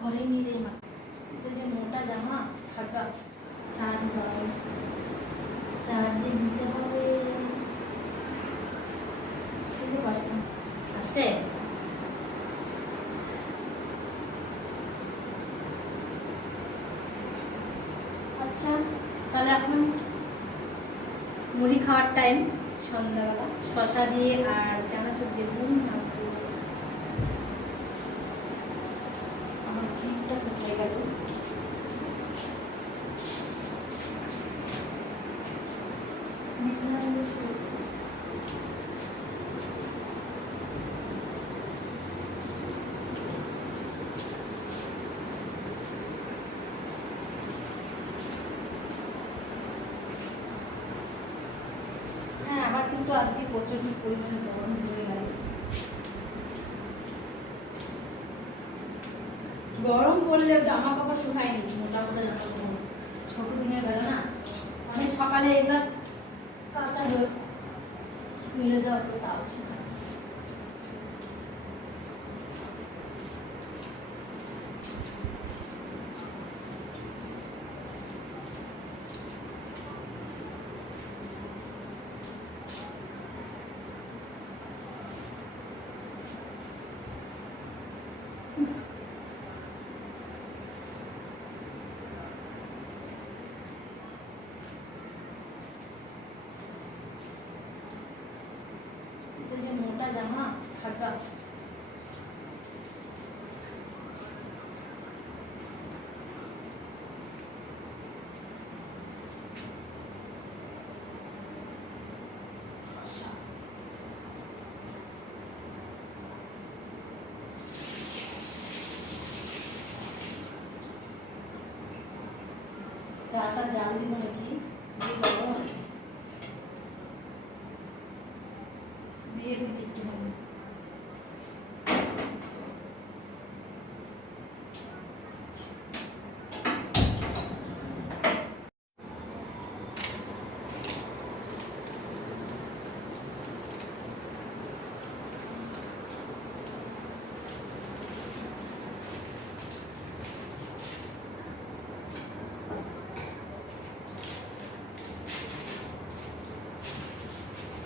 ঘরে নিয়ে রে মা। এটা যে মোটা জামা, থাকা চার্জ দাও চার্জে দিতে হবে। শুনতে পারছি। না আসছে আচ্ছা তাহলে এখন মুড়ি খাওয়ার টাইম সন্ধ্যাবেলা শশা দিয়ে আর চানাচুর দিয়ে ঘুম কিন্তু আজকে প্রচণ্ড পরিমাণে গরম ধরে গেল। গরম পড়লে জামা কাপড় শুকায়নি মোটা মোটা ছোট দিনের বেলা না। আমি সকালে এগুলো 大家都你们都要给去 హగ్గ डाटा जल्दी मन की वीडियो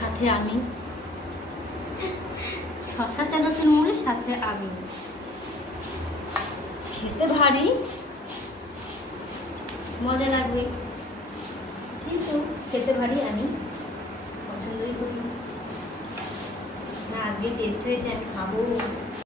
সাথে আমি। শশা চানাচুর মুড়ি সাথে আমি। খেতে ভারী। মজা লাগবে। কিন্তু খেতে ভারী আমি। পছন্দই করি। না, আজকে টেস্ট হয়েছে, আমি খাব।